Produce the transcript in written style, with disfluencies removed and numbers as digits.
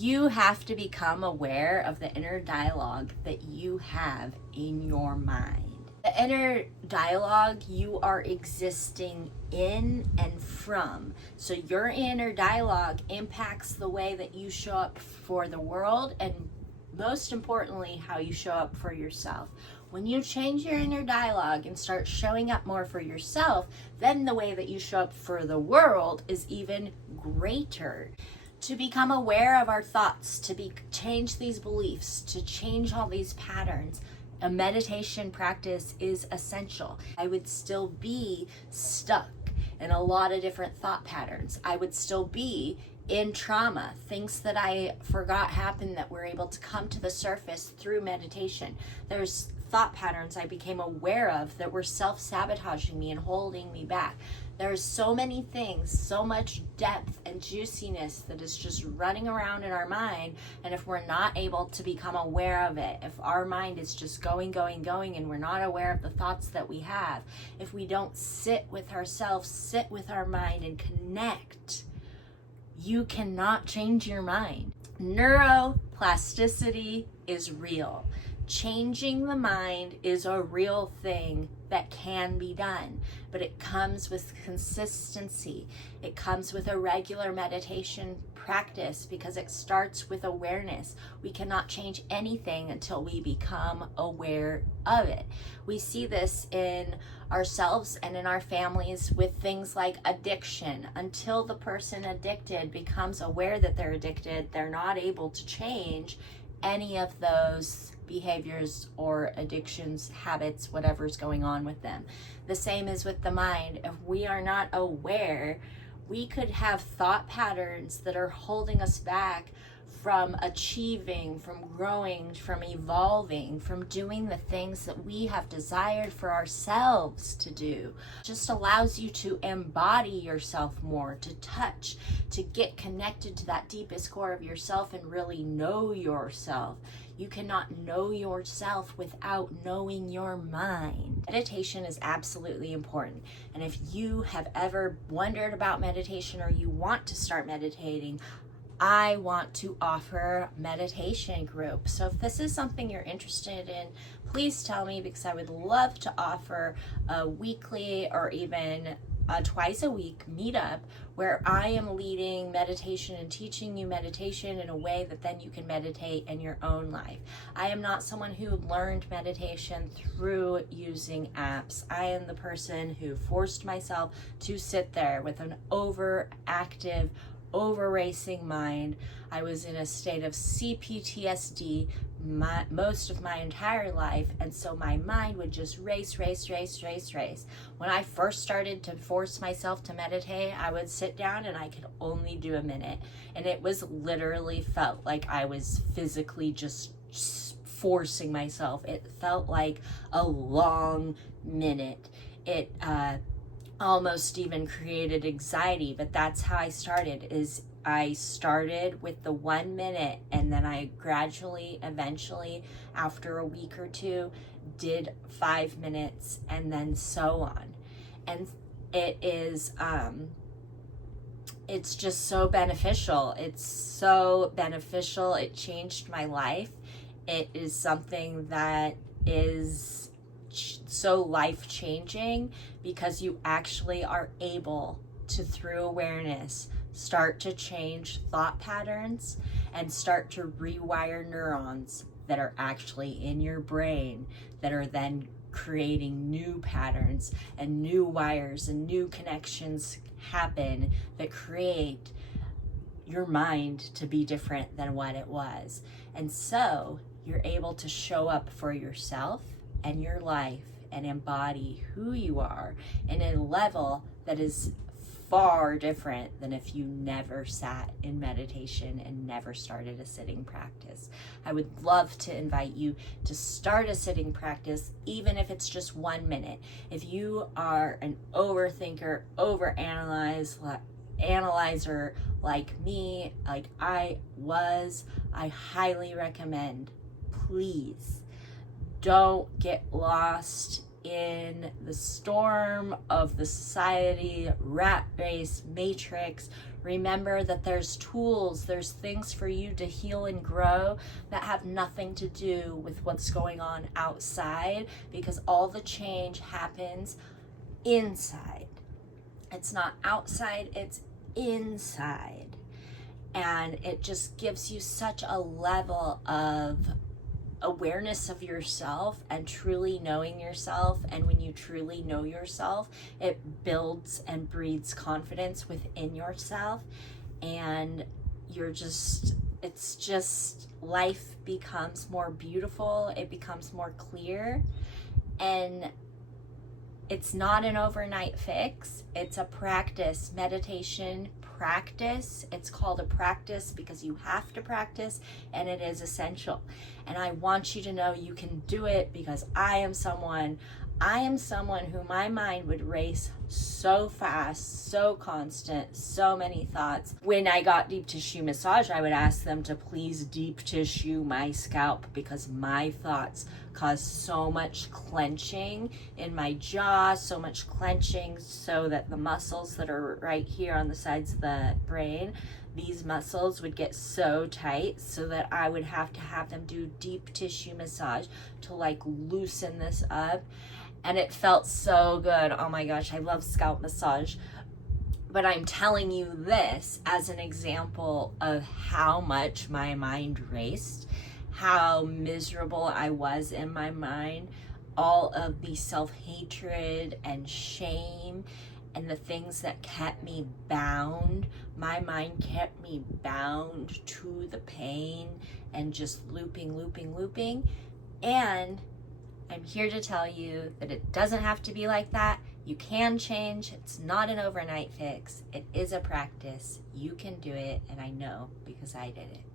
You have to become aware of the inner dialogue that you have in your mind. The inner dialogue you are existing in and from. So your inner dialogue impacts the way that you show up for the world, and most importantly, how you show up for yourself. When you change your inner dialogue and start showing up more for yourself, then the way that you show up for the world is even greater. To become aware of our thoughts, to change these beliefs, to change all these patterns, a meditation practice is essential. I would still be stuck in a lot of different thought patterns. I would still be in trauma, things that I forgot happened that were able to come to the surface through meditation. There's thought patterns I became aware of that were self-sabotaging me and holding me back. There's so many things, so much depth and juiciness that is just running around in our mind, and if we're not able to become aware of it, if our mind is just going, and we're not aware of the thoughts that we have, if we don't sit with ourselves, sit with our mind and connect, you cannot change your mind. Neuroplasticity is real. Changing the mind is a real thing that can be done, but it comes with consistency. It comes with a regular meditation practice because it starts with awareness. We cannot change anything until we become aware of it. We see this in ourselves and in our families with things like addiction. Until the person addicted becomes aware that they're addicted, they're not able to change any of those behaviors or addictions, habits, whatever's going on with them. The same is with the mind. If we are not aware, we could have thought patterns that are holding us back from achieving, from growing, from evolving, from doing the things that we have desired for ourselves to do. It just allows you to embody yourself more, to touch, to get connected to that deepest core of yourself and really know yourself. You cannot know yourself without knowing your mind. Meditation is absolutely important. And if you have ever wondered about meditation or you want to start meditating, I want to offer meditation group. So if this is something you're interested in, please tell me, because I would love to offer a weekly or even a twice a week meetup where I am leading meditation and teaching you meditation in a way that then you can meditate in your own life. I am not someone who learned meditation through using apps. I am the person who forced myself to sit there with an overactive, over-racing mind. I was in a state of CPTSD most of my entire life, and so my mind would just race. When I first started to force myself to meditate, I would sit down and I could only do a minute, and it was literally felt like I was physically just forcing myself. It felt like a long minute. It almost even created anxiety, but that's how I started. I started with the 1 minute, and then I gradually, eventually, after a week or two, did 5 minutes, and then so on. And it is, it's just so beneficial. It's so beneficial. It changed my life. It is something that is so life-changing because you actually are able to, through awareness, start to change thought patterns and start to rewire neurons that are actually in your brain that are then creating new patterns, and new wires and new connections happen that create your mind to be different than what it was. And so you're able to show up for yourself and your life and embody who you are in a level that is far different than if you never sat in meditation and never started a sitting practice. I would love to invite you to start a sitting practice, even if it's just 1 minute. If you are an overthinker, analyzer like me, like I was, I highly recommend, please don't get lost in the storm of the society, rat race, matrix, Remember that there's tools, there's things for you to heal and grow that have nothing to do with what's going on outside, because all the change happens inside. It's not outside, it's inside. And it just gives you such a level of awareness of yourself and truly knowing yourself. And when you truly know yourself, it builds and breeds confidence within yourself. And it's just, life becomes more beautiful, it becomes more clear. And it's not an overnight fix, it's a practice. Meditation practice. It's called a practice because you have to practice, and it is essential. And I want you to know you can do it, because I am someone who my mind would race so fast, so constant, so many thoughts. When I got deep tissue massage, I would ask them to please deep tissue my scalp, because my thoughts cause so much clenching in my jaw, so much clenching, so that the muscles that are right here on the sides of the brain, these muscles would get so tight, so that I would have to have them do deep tissue massage to like loosen this up. And it felt so good. Oh my gosh, I love scalp massage. But I'm telling you this as an example of how much my mind raced, how miserable I was in my mind, all of the self-hatred and shame and the things that kept me bound. My mind kept me bound to the pain and just looping. And I'm here to tell you that it doesn't have to be like that. You can change. It's not an overnight fix. It is a practice. You can do it, and I know because I did it.